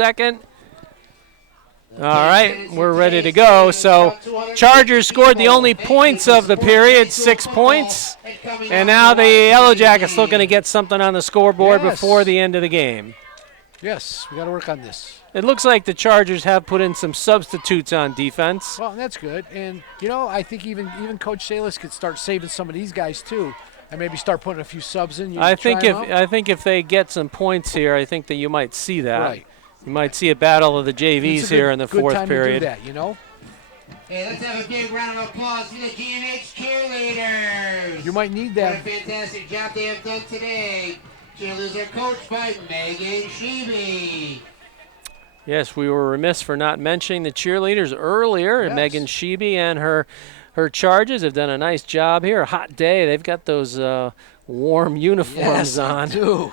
second. All right, we're ready to go. So Chargers scored the only points of the period, 6 points. And now the Yellow Jackets looking to get something on the scoreboard before the end of the game. Yes, we got to work on this. It looks like the Chargers have put in some substitutes on defense. Well, that's good. And, you know, I think even Coach Salas could start saving some of these guys, too, and maybe start putting a few subs in. I think if they get some points here, I think that you might see that. Right. You might see a battle of the JVs here in the fourth period. Good time to do that, you know? Hey, let's have a big round of applause for the GNH cheerleaders. You might need that. What a fantastic job they have done today. Cheerleaders are coached by Megan Sheeby. Yes, we were remiss for not mentioning the cheerleaders earlier. Yes. Megan Sheeby and her Charges have done a nice job here. A hot day. They've got those warm uniforms on. Yes, they do.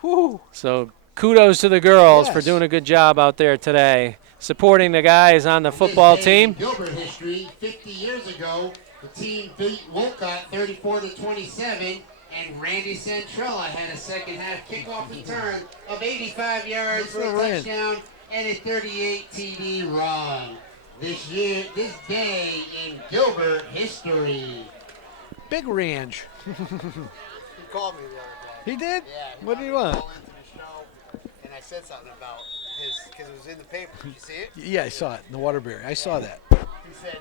Woo. So kudos to the girls for doing a good job out there today, supporting the guys on the football team. Gilbert history, 50 years ago, the team beat Wolcott 34-27, and Randy Centrella had a second half kickoff return of 85 yards for a touchdown and a 38 TD run. This day in Gilbert history. Big range. He called me the other day. He did? Yeah. What do you want? Call into the show, and I said something about his, because it was in the paper. Did you see it? Yeah, I saw it in the Waterbury. I saw that. He said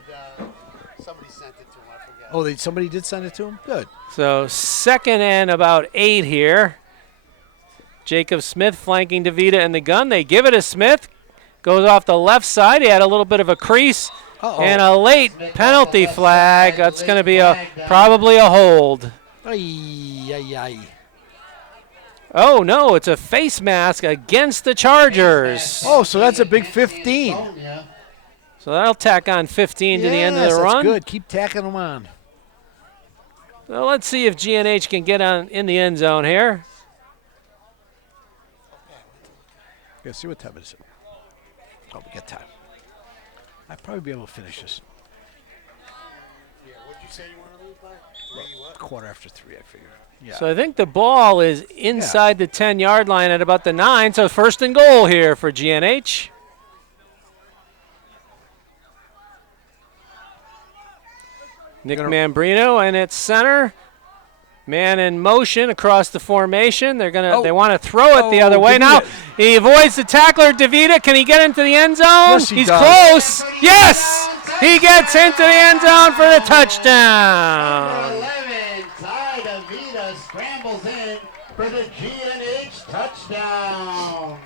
somebody sent it to him. I forget. Oh, somebody did send it to him? Good. So second and about 8 here. Jacob Smith flanking DeVita in the gun. They give it to Smith. Goes off the left side. He had a little bit of a crease. And a late penalty flag. That's going to be probably a hold. Ay, ay, ay. Oh, no, it's a face mask against the Chargers. Oh, so that's a big 15. So that'll tack on 15 to the end of the run. That's good. Keep tacking them on. Well, let's see if GNH can get on in the end zone here. Yeah, see what time it is. Oh, we got time. I'd probably be able to finish this. Yeah, what'd you say you want to leave by? 3 what? Quarter after 3, I figure. Yeah. So I think the ball is inside the 10-yard line at about the 9, so first and goal here for GNH. Nick Mambrino, and it's center. Man in motion across the formation. They want to throw it the other way. Now he avoids the tackler, DeVita. Can he get into the end zone? Yes, He's close. Yes! He gets into the end zone for the touchdown. 11, Ty DeVita scrambles in for the GNH touchdown.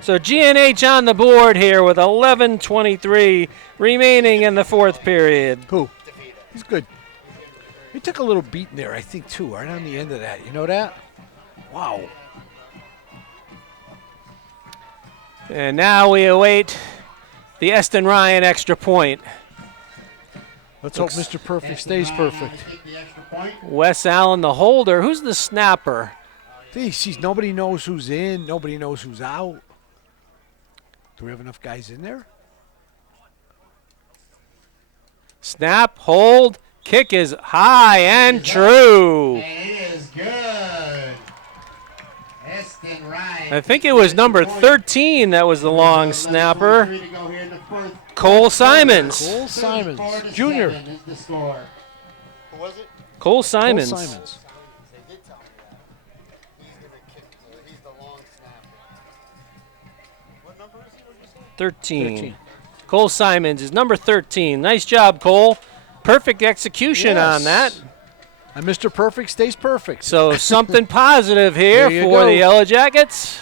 So GNH on the board here with 11:23 remaining in the fourth period. Who? He's good. He took a little beating there, I think, too, right on the end of that. You know that? Wow. And now we await the Eston Ryan extra point. Let's hope Mr. Perfect stays perfect. Wes Allen, the holder. Who's the snapper? See, nobody knows who's in. Nobody knows who's out. Do we have enough guys in there? Snap, hold, kick is high and true. And it is good. Eston Ryan. I think it was number 13 that was the long snapper. Cole Simons. Cole Simons, Jr. Is the score. Who was it? Cole Simons. Cole Simons. They did tell me that. He's going to kick. He's the long snapper. What number is he? What did you say? 13. Cole Simons is number 13. Nice job, Cole. Perfect execution on that. And Mr. Perfect stays perfect. So something positive here for the Yellow Jackets.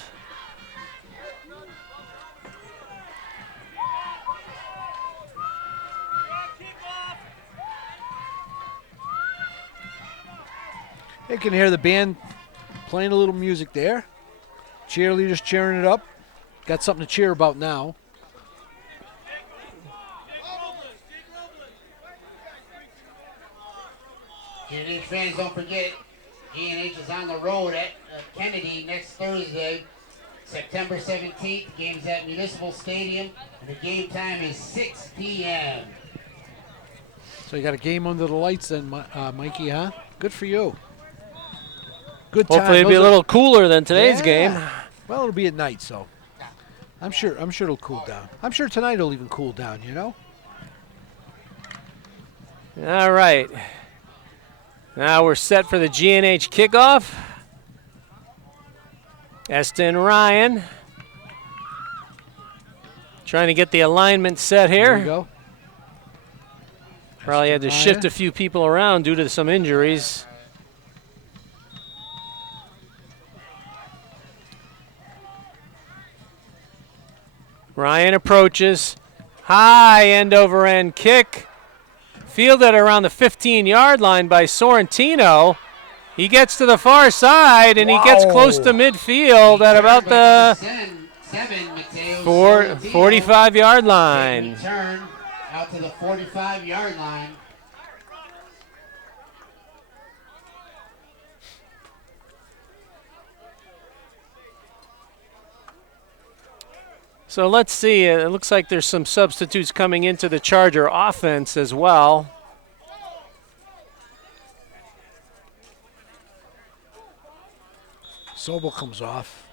You can hear the band playing a little music there. Cheerleaders cheering it up. Got something to cheer about now. GNH fans, don't forget, GNH is on the road at Kennedy next Thursday, September 17th. The game's at Municipal Stadium, and the game time is 6 p.m. So you got a game under the lights then, Mikey, huh? Good for you. Good time. Hopefully it'll be a little cooler than today's game. Well, it'll be at night, so I'm sure it'll cool down. I'm sure tonight it'll even cool down, you know? All right. Now we're set for the GNH kickoff. Eston Ryan trying to get the alignment set There here. you go. Probably had to shift a few people around due to some injuries. Ryan approaches. High end over end kick. Fielded around the 15-yard line by Sorrentino. He gets to the far side and he gets close to midfield at about the 45-yard line. Turn out to the 45-yard line. So let's see. It looks like there's some substitutes coming into the Charger offense as well. Sobel comes off.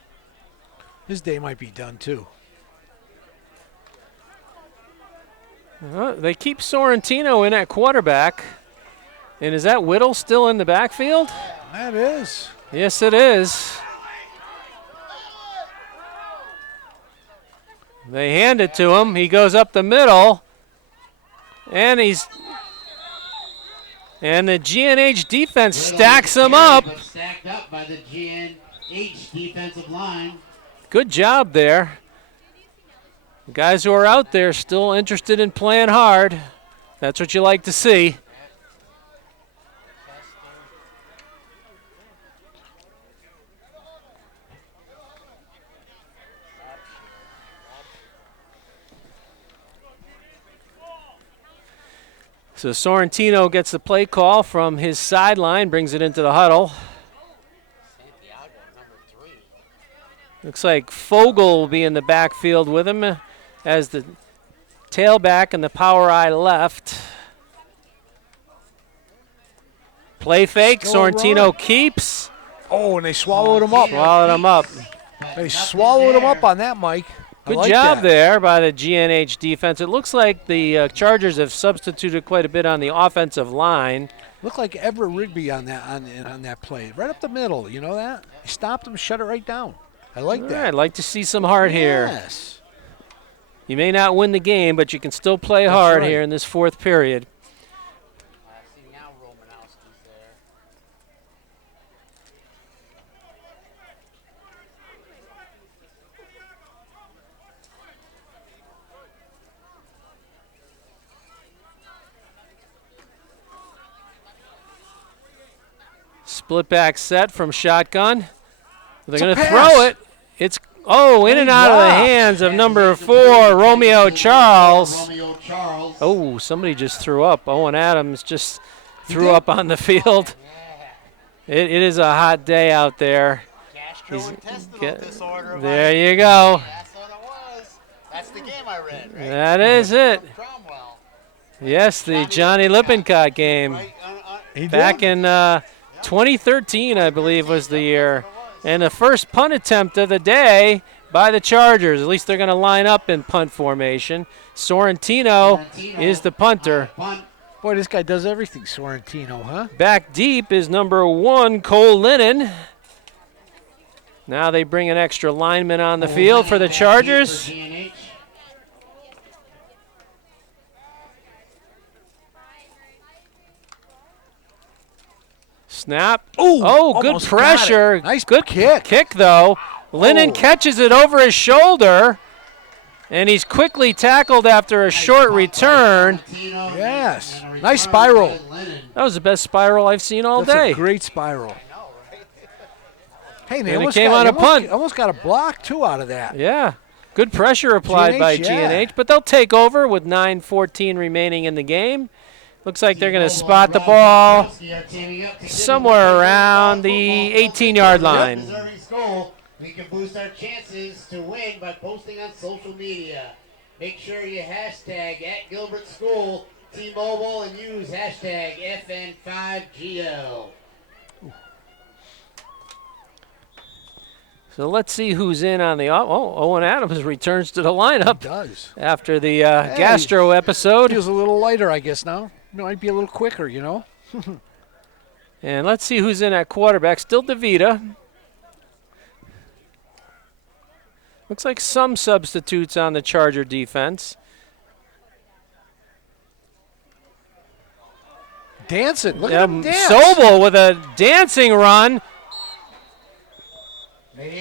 His day might be done, too. They keep Sorrentino in at quarterback. And is that Whittle still in the backfield? That is. Yes, it is. They hand it to him. He goes up the middle. And the GNH defense stacks him up. Stacked up by the GNH defensive line. Good job there. The guys who are out there still interested in playing hard. That's what you like to see. So Sorrentino gets the play call from his sideline, brings it into the huddle. Looks like Fogel will be in the backfield with him as the tailback and the power eye left. Play fake, Sorrentino keeps. Oh, and they swallowed him up. Swallowed him up. They swallowed him up on that, Mike. Good job there by the GNH defense. It looks like the Chargers have substituted quite a bit on the offensive line. Looked like Everett Rigby on that play. Right up the middle, you know that? He stopped him, shut it right down. I like that. I'd like to see some heart here. Yes. You may not win the game, but you can still play hard here in this fourth period. Split back set from shotgun. They're going to throw it. It's in and out of the hands of number 4, Romeo Charles. Oh, somebody just threw up. Owen Adams just threw up on the field. It is a hot day out there. Disorder. There you go. That's what it was. That's the game I read, right? That is it. Cromwell. Yes, the Johnny Lippincott game. Back in 2013, I believe, was the year. And the first punt attempt of the day by the Chargers. At least they're going to line up in punt formation. Sorrentino is the punter. Boy, this guy does everything, Sorrentino, huh? Back deep is number 1, Cole Lennon. Now they bring an extra lineman on the field for the Chargers. Snap. Oh, good pressure. Nice good kick, though. Lennon catches it over his shoulder, and he's quickly tackled after a short return. Yes. Nice spiral. That was the best spiral I've seen all day. That's a great spiral. Hey, they and it came on a punt. Almost got a block, too, out of that. Yeah. Good pressure applied by GNH, but they'll take over with 9:14 remaining in the game. Looks like they're going to spot the ball somewhere around the 18-yard line. We can boost our chances to win by posting on social media. Make sure you hashtag at Gilbert School, T-Mobile, and use hashtag FN5GL. So let's see who's in on the Owen Adams returns to the lineup Does. after the gastro episode. Feels a little lighter, I guess, now. Might be a little quicker, you know. And let's see who's in at quarterback. Still DeVita. Looks like some substitutes on the Charger defense. Dancing. Look at him dance. Sobel with a dancing run.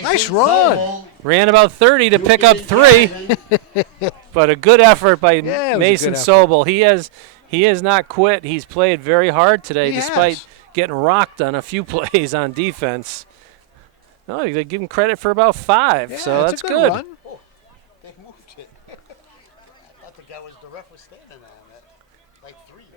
Nice run. Ran about 30 to pick up 3. But a good effort by Mason Sobel. He has not quit. He's played very hard today despite getting rocked on a few plays on defense. Oh, they give him credit for about 5, so that's good. Run. Oh, they moved it. I thought the guy the ref was standing on that, like 3 yards.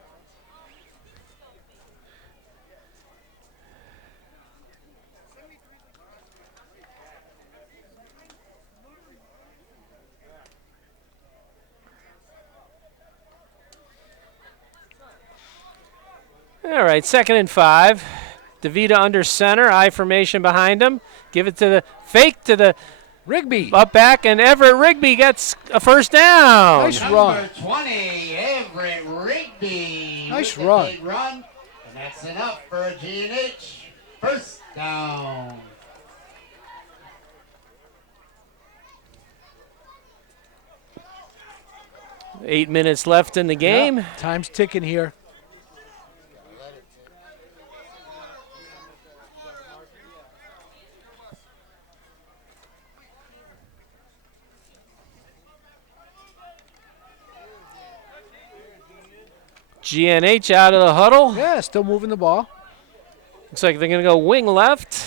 All right, 2nd and 5. DeVita under center, I formation behind him. Give it to the fake to the Rigby. Up back, and Everett Rigby gets a first down. Nice run. Number 20, Everett Rigby. Nice with run. a big run. And that's enough for a GNH first down. Eight minutes left in the game. Yep. Time's ticking here. GNH out of the huddle. Yeah, still moving the ball. Looks like they're going to go wing left.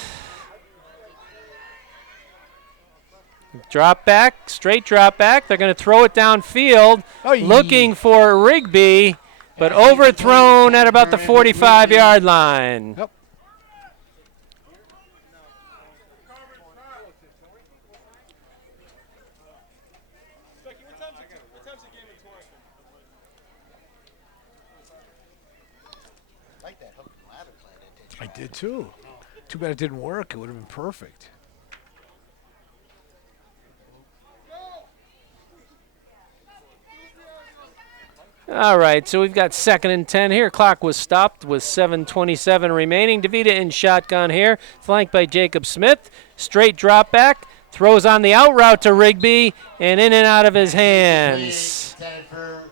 Drop back, straight drop back. They're going to throw it downfield, looking for Rigby, but overthrown at about the 45-yard line. Yep. I did too. Too bad it didn't work. It would have been perfect. All right, so we've got 2nd and 10 here. Clock was stopped with 7:27 remaining. DeVita in shotgun here, flanked by Jacob Smith. Straight drop back, throws on the out route to Rigby, and in and out of his hands. For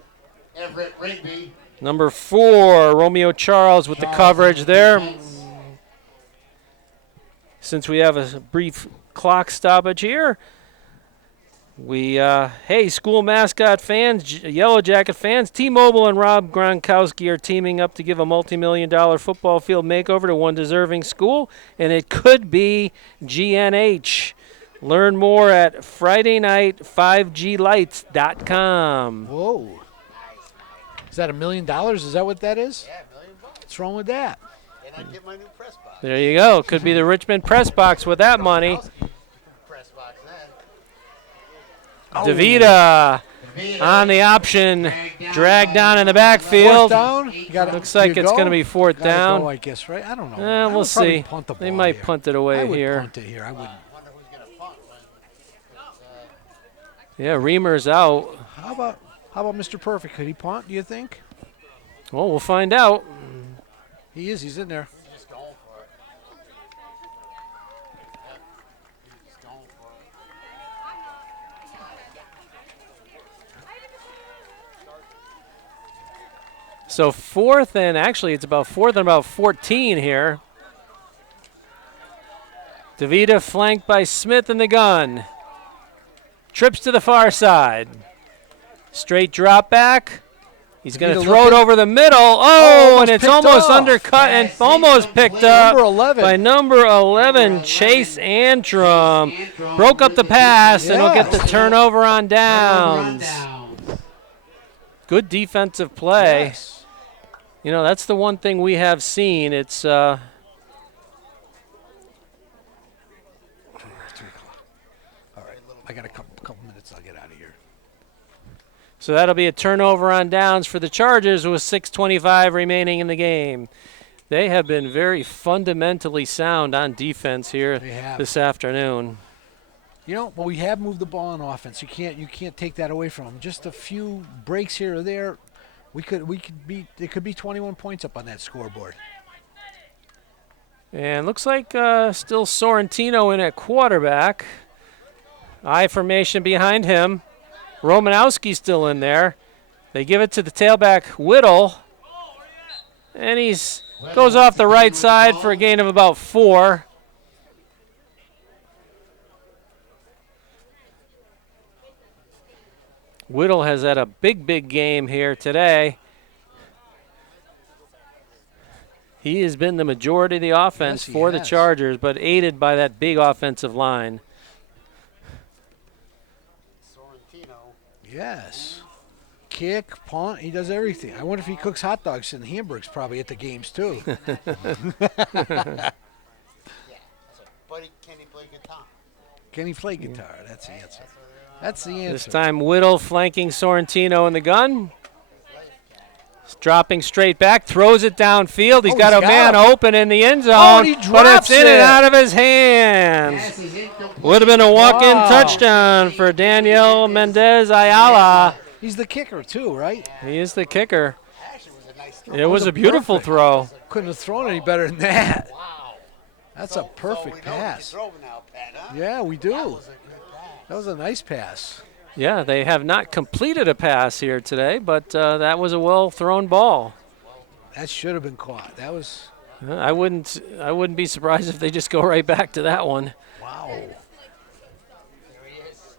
Everett Rigby. Number 4, Romeo Charles with the coverage there. Since we have a brief clock stoppage here, hey, school mascot fans, Yellow Jacket fans, T-Mobile and Rob Gronkowski are teaming up to give a multi-million-dollar football field makeover to one deserving school, and it could be GNH. Learn more at FridayNight5GLights.com. Whoa. Is that $1 million? Is that what that is? Yeah, $1 million. What's wrong with that? And I get my new press box. There you go. Could be the Richmond press box with that money. Press box then. DeVita on the option, dragged down in the backfield. 4th down? Looks like it's going to be 4th down. Go, I guess, right? I don't know. We'll see. Punt the ball They might here. punt it away I would here. punt it here. I wouldn't. Wonder who's going to punt when Yeah, Reamer's out. How about Mr. Perfect? Could he punt, do you think? Well, we'll find out. He is. He's in there. he's just going for it. Yeah, he's just going for it. So 4th and actually it's about 4th and about 14 here. DeVita flanked by Smith in the gun. Trips to the far side. Straight drop back. He's going to DeVita throw it looking. over the middle. Oh, and it's picked almost off. undercut and Yes, almost picked up Number 11. by number 11, Chase Antrim. Broke up the pass and will get the turnover on downs. Good defensive play. Yes. You know, that's the one thing we have seen. It's All right. I got a couple minutes. I'll get out of here. so that'll be a turnover on downs for the Chargers with 6:25 remaining in the game. They have been very fundamentally sound on defense here They have. this afternoon. You know, but we have moved the ball on offense. You can't take that away from them. Just a few breaks here or there, we could beat. It could be 21 points up on that scoreboard. And looks like still Sorrentino in at quarterback. I formation behind him. Romanowski's still in there. They give it to the tailback, Whittle. And he's goes off the right side for a gain of about 4. Whittle has had a big game here today. He has been the majority of the offense for the Chargers, but aided by that big offensive line. Sorrentino. Yes. Kick, punt, he does everything. I wonder if he cooks hot dogs and hamburgers probably at the games too. Yeah. Buddy, can he play guitar? Can he play guitar? That's the answer. That's the answer. This time Whittle flanking Sorrentino in the gun. He's dropping straight back, throws it downfield. He's got a man open in the end zone, and he but it's drops in and it. out of his hands. Would have been a walk-in touchdown for Daniel Mendez Ayala. He's the kicker too, right? He is the kicker. Actually, it was a nice throw. It was a beautiful throw. Couldn't have thrown any better than that. Wow. That's So- a perfect so we know pass. You can throw now, Pat, huh? Yeah, we do. That was a good pass. That was a nice pass. Yeah, they have not completed a pass here today, but that was a well-thrown ball. That should have been caught. That was I wouldn't be surprised if they just go right back to that one. wow. There he is.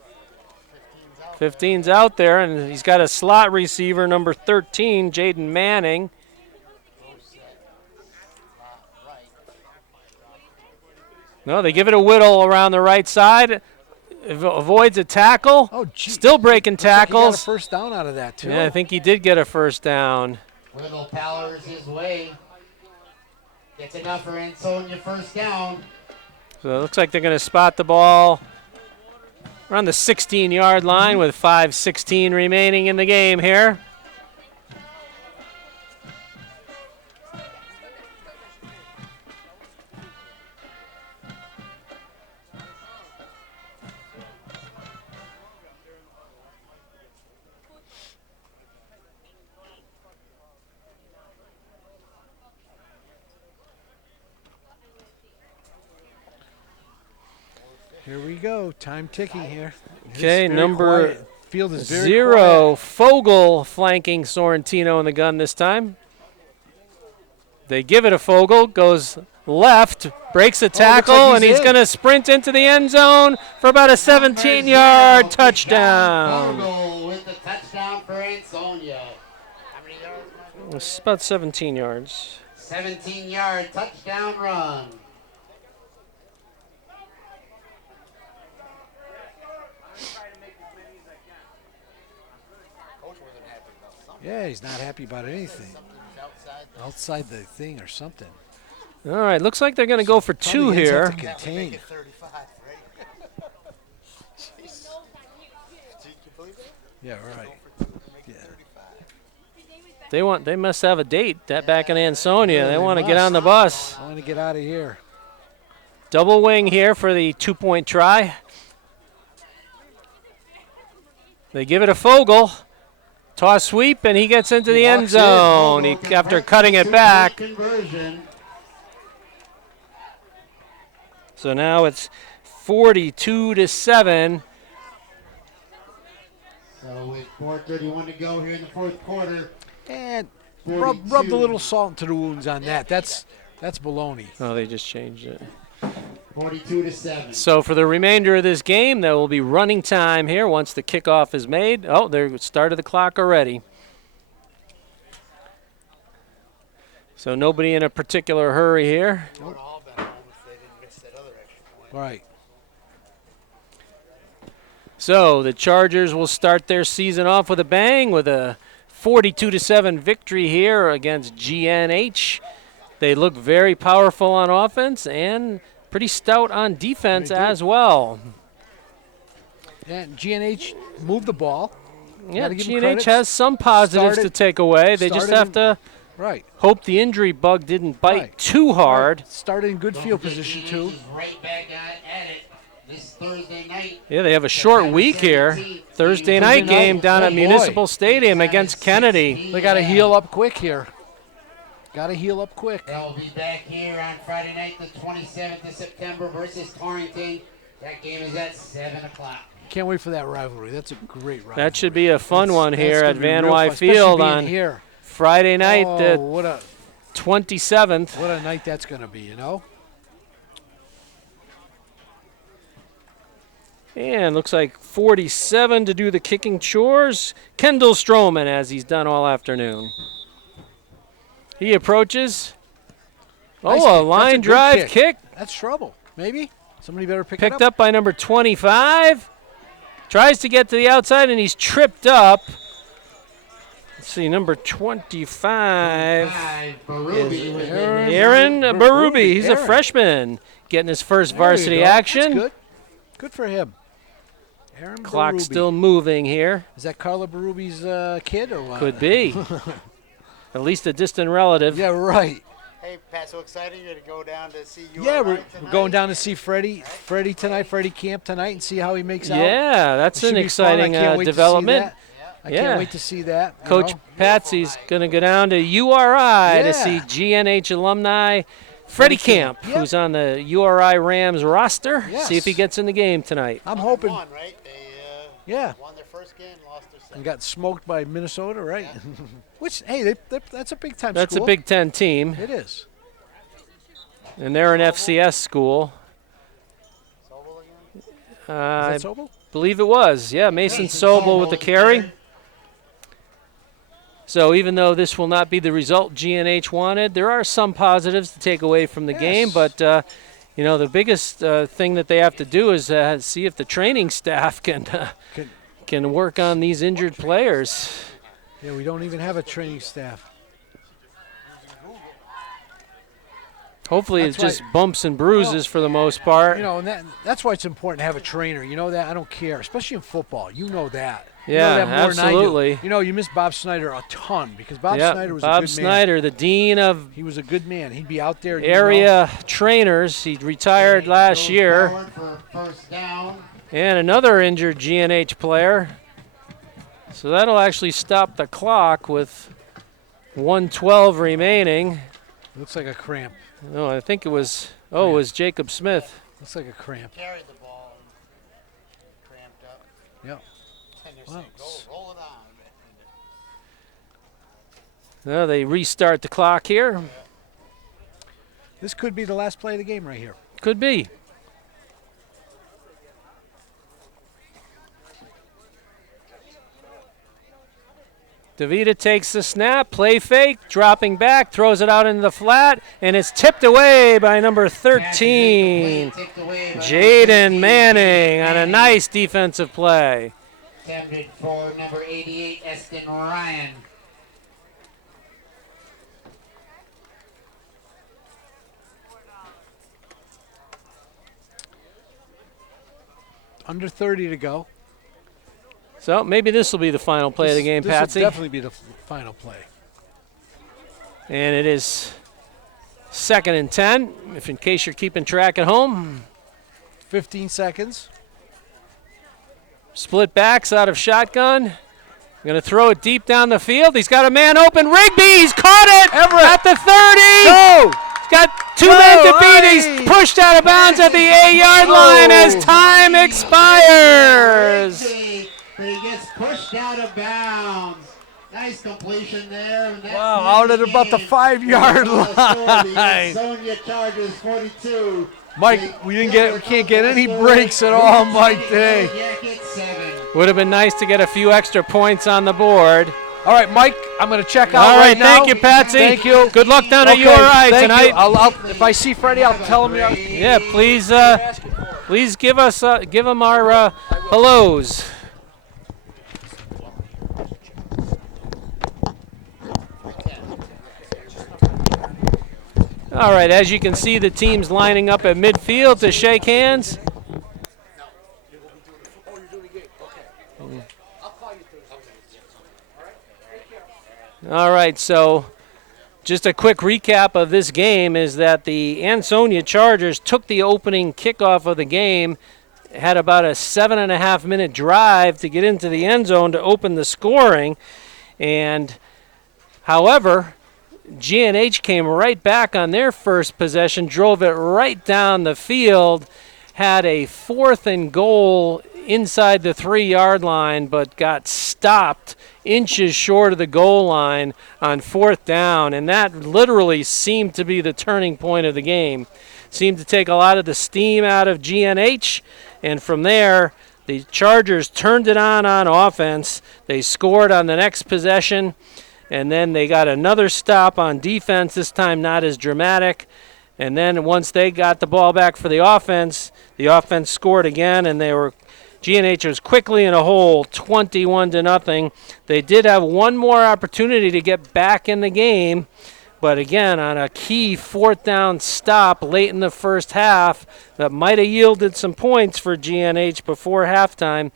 15's out there, and he's got a slot receiver, number 13, Jaden Manning. No, they give it a Whittle around the right side. Avoids a tackle. Oh, gee. Still breaking Looks like he got a tackles. first down out of that too. Yeah, I think he did get a first down. Whittle powers his way. Gets enough for Ansonia first down. So it looks like they're going to spot the ball around the 16-yard line with 5:16 remaining in the game here. Here we go. Time ticking here. It's Okay, very number quiet. Field is very 0, quiet. Fogel flanking Sorrentino in the gun this time. They give it a Fogel, goes left, breaks a tackle, like and he's he's in. going to sprint into the end zone for about a 17-yard touchdown. Vogel with the touchdown for Ansonia. How many yards? It's about 17 yards. 17-yard touchdown run. Coach wasn't happy about something. Yeah, he's not happy about anything. Something's outside. Outside the thing or something. All right, looks like they're going to go for 2 Probably ends up here. to That would make contain. it 35, right? Jeez. Can you believe it? Yeah, right. Go for 2 to make it 35. They must have a date that back in Ansonia. Yeah, They they want to get must. on the bus. I want to get out of here. Double wing here for the 2-point try. They give it a Fogel. Toss sweep, and he gets into the end walks in. zone after cutting it back. Conversion. So now it's 42-7. So with 4:31 to go here in the fourth quarter. And rub a 42. little salt into the wounds on that. That's baloney. Oh, they just changed it. 42-7. So for the remainder of this game, there will be running time here once the kickoff is made. Oh, they started the clock already. So nobody in a particular hurry here. They would have all been home if they didn't miss that other extra point. Right. So the Chargers will start their season off with a bang with a 42-7 victory here against GNH. They look very powerful on offense and pretty stout on defense They do. as well. And GNH moved the ball. Yeah, Gotta give 'em GNH credit. has some positives to Started- take away. They just started have in- to Right. hope the injury bug didn't bite Right. too hard. Started in good Don't field forget position GNH too. is right back at it. This Thursday night. Yeah, they have a short week here. Thursday night game down at Municipal Stadium against Kennedy. They got to heal up quick here. Got to heal up quick. They'll be back here on Friday night, the 27th of September versus Torrington. That game is at 7 o'clock. Can't wait for that rivalry. That's a great rivalry. That should be a fun one here gonna at be Van real Wy fun, Field especially being on here. Friday night, Oh, the what a 27th. night that's going to be, you know? And looks like 47 to do the kicking chores. Kendall Stroman, as he's done all afternoon. He approaches. Nice Oh, a kick. line That's a good drive kick. That's trouble. Maybe somebody better pick Picked it up. up by number 25. Tries to get to the outside, and he's tripped up. Let's see, number 25 is Aaron Barubi. He's a freshman, getting his first There you varsity go. action. That's good. Good for him. Aaron Clock Barubi. still moving here. Is that Carla Barubi's kid or what? Could be. At least a distant relative. Yeah, right. Hey, Pat, so excited you're going to go down to see you. Yeah, we're going down to see Freddie tonight, Freddie Camp tonight, and see how he makes out. Yeah, that's It should an be fun. I exciting can't wait to see development. that. I Yeah. can't wait to see that. you Coach know. Patsy's going to go down to URI to Yeah. see GNH alumni Freddie Camp, Yep. who's on the URI Rams roster. Yes. See if he gets in the game tonight. I'm hoping. Won, right? They Yeah. won their first game, lost their second. And got smoked by Minnesota, right? Which, hey, that's a big time That's school. a Big Ten team, It is. and they're an FCS school. Sobel again? I Is that Sobel? believe it was. Yeah, Mason Sobel with the carry. So even though this will not be the result GNH wanted, there are some positives to take away from the game. Yes. But, the biggest thing that they have to do is see if the training staff can work on these injured players. Yeah, we don't even have a training staff. Hopefully That's it's just right. bumps and bruises for the most part. You know, and that's why it's important to have a trainer. You know that? I don't care, especially in football. You know that. You Yeah, know that more Than I absolutely. do. You know, you miss Bob Snyder a ton because Bob Yep, Snyder was Bob a good Snyder, the dean of man. He was a good man. He'd be out there. area trainers. He retired last year. Forward for first down. And another injured GNH player. So that'll actually stop the clock with 1:12 remaining. Looks like a cramp. No, I think it was, it was Jacob Smith. Looks like a cramp. Carried the ball and cramped up. Yep. And they're Wow. saying, go, roll it on. Well, they restart the clock here. This could be the last play of the game right here. Could be. DeVita takes the snap, play fake, dropping back, throws it out into the flat, and it's tipped away by number 13, Jaden Manning, on a nice defensive play. Intended for number 88, Eston Ryan. Under 30 to go. So maybe this will be the final play of the game, This Patsy. will definitely be the final play. And it is 2nd and 10, if in case you're keeping track at home. 15 seconds. Split backs out of shotgun. Going to throw it deep down the field. He's got a man open. Rigby, he's caught it at the 30. Go! He's got two men to beat. He's pushed out of bounds at the 8-yard line as time expires. But he gets pushed out of bounds. Nice completion there. And that's Wow, the out end at of the about the game. 5-yard The line. Ansonia Chargers 42. Mike, we can't get any breaks at all, Mike, today. Jacket 7. Would have been nice to get a few extra points on the board. All right, Mike, I'm going to check out All right, now. thank you, Patsy. Thank you. Good luck down at Okay, URI thank tonight. you. I'll, if I see Freddie, I'll tell him. Yeah, please give him our hellos. All right, as you can see, the team's lining up at midfield to shake hands. All right, so just a quick recap of this game is that the Ansonia Chargers took the opening kickoff of the game had about a 7.5-minute drive to get into the end zone to open the scoring. And however, GNH came right back on their first possession, drove it right down the field, had a 4th and goal inside the 3-yard line, but got stopped inches short of the goal line on 4th down. And that literally seemed to be the turning point of the game. Seemed to take a lot of the steam out of GNH. And from there, the Chargers turned it on offense. They scored on the next possession. And then they got another stop on defense, this time not as dramatic. And then once they got the ball back for the offense scored again, and GNH was quickly in a hole, 21-0. They did have one more opportunity to get back in the game, but again, on a key 4th down stop late in the first half that might have yielded some points for GNH before halftime,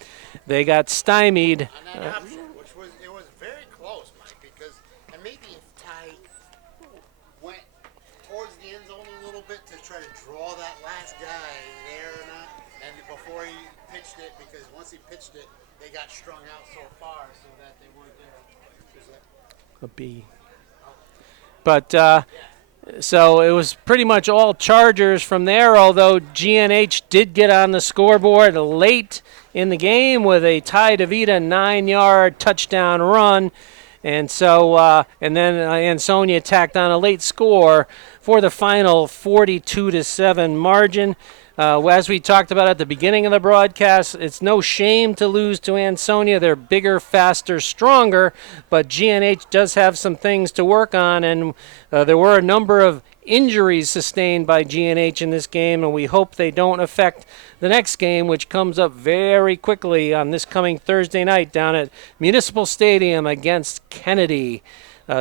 they got stymied. On that option, it was very close, Mike, because and maybe if Ty went towards the end zone a little bit to try to draw that last guy there or not, and before he pitched it, because once he pitched it, they got strung out so far so that they weren't there. A B. But so it was pretty much all Chargers from there, although GNH did get on the scoreboard late in the game with a Ty DeVita 9-yard touchdown run. And so, and then Ansonia tacked on a late score for the final 42-7 margin. As we talked about at the beginning of the broadcast, it's no shame to lose to Ansonia. They're bigger, faster, stronger, but GNH does have some things to work on, and there were a number of injuries sustained by GNH in this game, and we hope they don't affect the next game, which comes up very quickly on this coming Thursday night down at Municipal Stadium against Kennedy.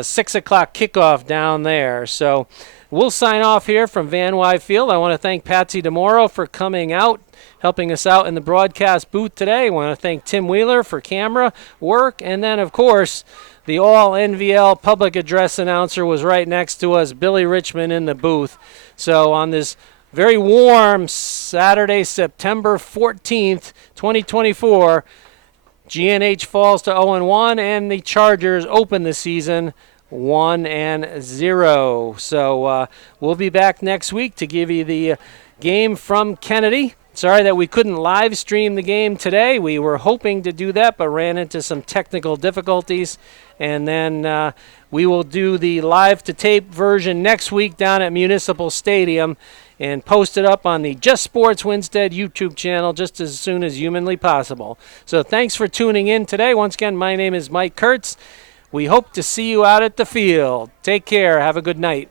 6 o'clock kickoff down there. So we'll sign off here from Van Wy Field. I want to thank Patsy DeMoro for coming out, helping us out in the broadcast booth today. I want to thank Tim Wheeler for camera work. And then, of course, the all-NVL public address announcer was right next to us, Billy Richmond, in the booth. So on this very warm Saturday, September 14th, 2024, GNH falls to 0-1, and the Chargers open the season 1-0. So we'll be back next week to give you the game from Kennedy. Sorry that we couldn't live stream the game today. We were hoping to do that, but ran into some technical difficulties. And then we will do the live-to-tape version next week down at Municipal Stadium and post it up on the Just Sports Winstead YouTube channel just as soon as humanly possible. So thanks for tuning in today. Once again, my name is Mike Kurtz. We hope to see you out at the field. Take care. Have a good night.